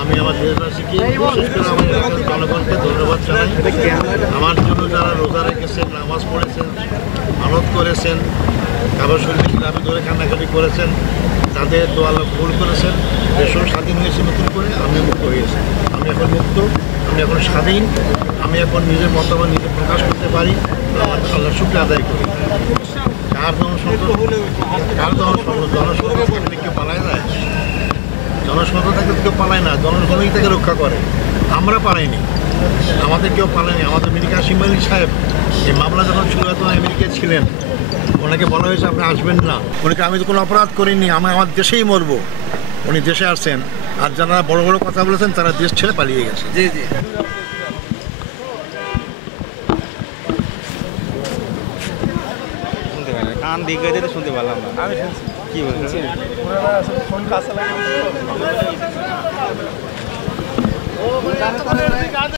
আমি আমার দেশবাসীকে বিশেষ করে আমাদের জনগণকে ধন্যবাদ জানাই। আমার জন্য যারা রোজা রেখেছেন, নামাজ পড়েছেন, মানত করেছেন, কারো শরীর দাবি ধরে কান্নাকাটি করেছেন, তাদের দোয়া কবুল করেছেন। দেশও স্বাধীন হয়েছে নতুন করে, আমি মুক্ত হয়েছি। আমি এখন মুক্ত, আমি এখন স্বাধীন, আমি এখন নিজের মতামত নিজে প্রকাশ করতে পারি। আমার আল্লাহ শুকরিয়া আদায় করি। কার জনসংখ্যা থাকলে কেউ পালায় যায়? জনসংখ্যা থাকলে কেউ পালায় না, জনগণই তাকে রক্ষা করে। আমরা পালাইনি, আমাদের কেউ পালায়নি। আমাদের মীর কাসেম আলী সাহেব এই মামলা যখন শুরু হয় তখন আমেরিকায় ছিলেন, ওনাকে বলা হয়েছে আপনি আসবেন না। উনিকে আমি তো কোনো অপরাধ করিনি, আমি আমার দেশেই মরবো। উনি দেশে আসছেন, আর যারা বড় বড় কথা বলেছেন তারা দেশ ছেড়ে পালিয়ে গেছে। জি জি শুনতে পারলাম, কান দিকে যেতে শুনতে পারলাম না। আমি শুনছি কি বলছি।